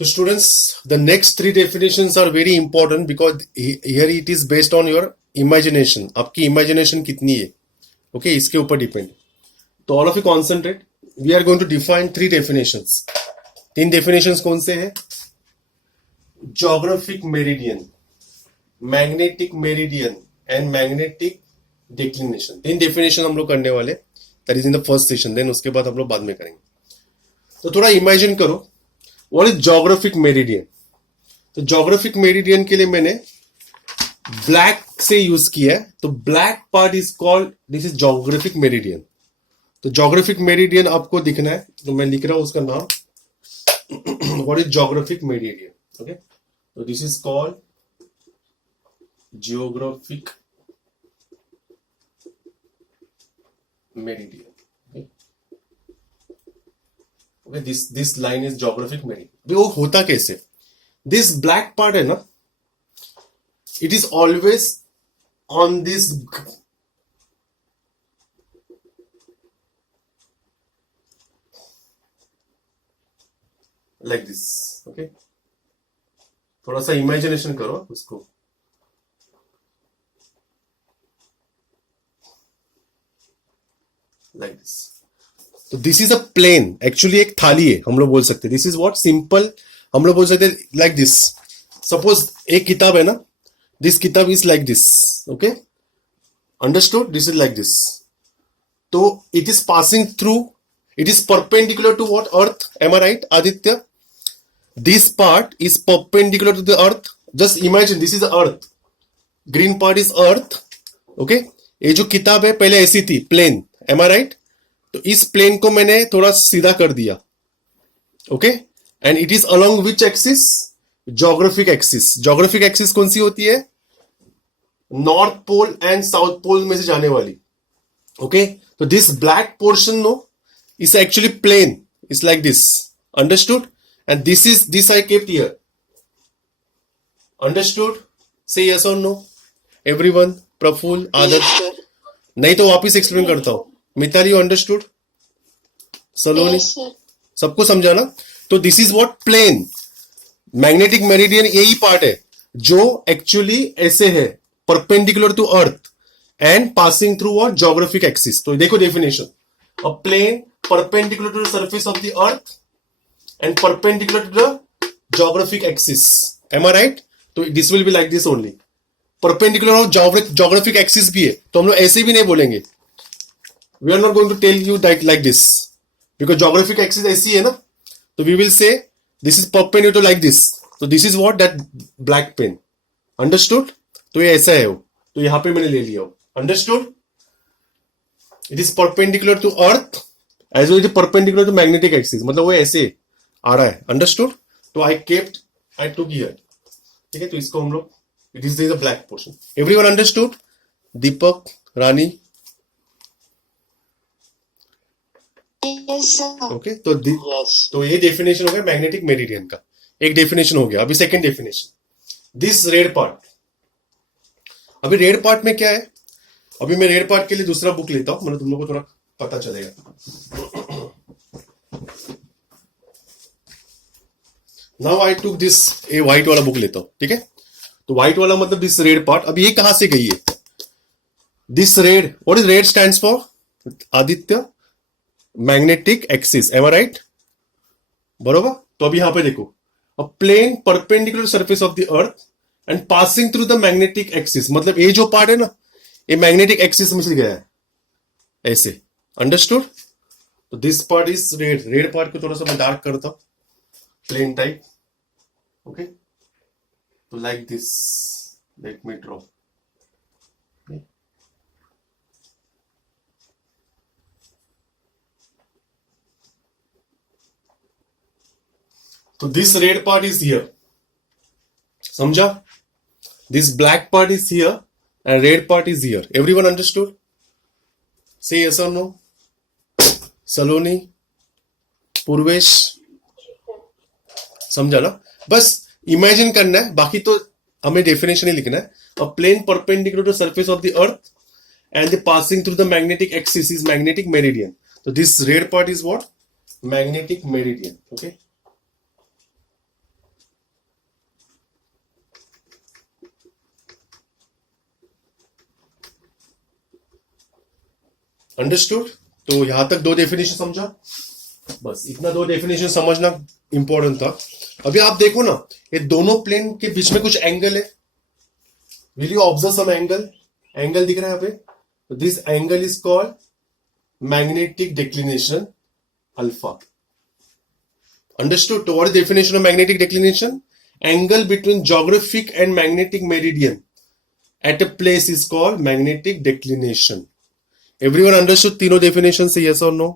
So students, the next three definitions are very important because here it is based on your imagination. आपकी imagination कितनी है, okay, इसके ऊपर depend. तो all of you concentrate. We are going to define three definitions. तीन definitions कौन से हैं? Geographic meridian, magnetic meridian and magnetic declination. तीन definition हम लोग करने वाले. That is in the first session. Then उसके बाद हम लोग बाद में करेंगे. तो थोड़ा imagine करो. What is geographic meridian? तो geographic meridian के लिए मैंने black से यूज किया है. तो black part is called, this is geographic meridian. तो geographic meridian आपको दिखना है, तो मैं लिख रहा हूं उसका नाम. What is geographic meridian? Okay, so this is called geographic meridian. Okay, this line is geographic meridian. वो होता कैसे? This black part है ना, it is always on this like this. Okay, थोड़ा सा imagination करो उसको. Like this. तो this is a plane, actually एक थाली है, हम लोग बोल सकते हैं. दिस इज व्हाट सिंपल, हम लोग बोल सकते हैं लाइक दिस. सपोज एक किताब है ना, दिस किताब is like this. Okay, understood? This is like this. तो it is passing through, it is perpendicular to what? Earth. Am I right Aditya? This part is perpendicular to the earth. Just imagine this is earth, green part is earth. Okay, ये जो किताब है पहले ऐसी थी, plane. M I right? तो इस plane को मैंने थोड़ा सीधा कर दिया. Okay, and it is along which axis? Geographic axis. Geographic axis कौन सी होती है? North pole and south pole में से जाने वाली. ओके, तो this black portion no is actually plane, is like this. Understood? And this I kept here. Understood? Say yes और नो एवरीवन? प्रफुल्ल, आदर्श? नहीं तो वापिस एक्सप्लेन करता हूं. Mitali, you understood? सलोनी, सबको समझाना. तो this is what? Plane. Magnetic meridian यही पार्ट है जो एक्चुअली ऐसे है, perpendicular to earth and passing through what? Geographic axis. तो देखो definition, a plane perpendicular to the surface of the earth and perpendicular to the geographic axis. Am I right? तो this will be like this only. Perpendicular of geographic axis भी है, तो हम लोग ऐसे भी नहीं बोलेंगे. We are not going to tell you that like this because geographic axis ऐसी है ना, तो we will say this is perpendicular like this. So this is what? That black pen. Understood? तो ये ऐसा है वो, तो यहाँ पे मैंने ले लिया वो. Understood? It is perpendicular to earth as well as perpendicular to magnetic axis. मतलब वो ऐसे आ रहा है. Understood? तो I took here. ठीक है, तो इसको हम लोग, it is the black portion. Everyone understood? Deepak, Rani? Okay, तो ये डेफिनेशन हो गया मैग्नेटिक मेरिडियन का. एक डेफिनेशन हो गया. अभी second definition, this red part. अभी रेड पार्ट में क्या है? अभी मैं रेड पार्ट के लिए दूसरा बुक लेता हूं, मतलब तुम लोगों को थोड़ा पता चलेगा. Now I took this, a white वाला बुक लेता हूं. ठीक है, तो व्हाइट वाला मतलब दिस रेड पार्ट. अभी ये कहां से गई है? This red, what is red stands for? Aditya, magnetic axis. Am I right? बरोबर. तो अभी यहां पे देखो, a plane perpendicular surface of the earth and passing through the magnetic axis. मतलब ये जो पार्ट है ना, ये मैग्नेटिक एक्सिस में से गया है ऐसे. अंडरस्टूड? तो this part is red. Red part को थोड़ा सा मैं डार्क करता हूं, प्लेन टाइप. ओके, तो like this, let me draw. तो this red part is here. समझा? This black part is here and red part is here. Everyone understood? Say yes और नो? सलोनी, पूर्वेश, समझा ना? बस इमेजिन करना है, बाकी तो हमें डेफिनेशन ही लिखना है. A plane perpendicular to surface of the earth and the passing through the magnetic axis is magnetic meridian. So this red part is what? Magnetic meridian. Okay. Understood? तो यहां तक दो डेफिनेशन समझा, बस इतना दो डेफिनेशन समझना इंपॉर्टेंट था। अभी आप देखो ना, ये दोनों प्लेन के बीच में कुछ एंगल है। Will you observe some angle? Angle दिख रहा है यहाँ पे। This angle is called magnetic declination alpha. Understood? So what is the definition of magnetic declination? Angle between geographic and magnetic meridian at a place is called magnetic declination. Everyone understood तीनों definition? Say yes or no?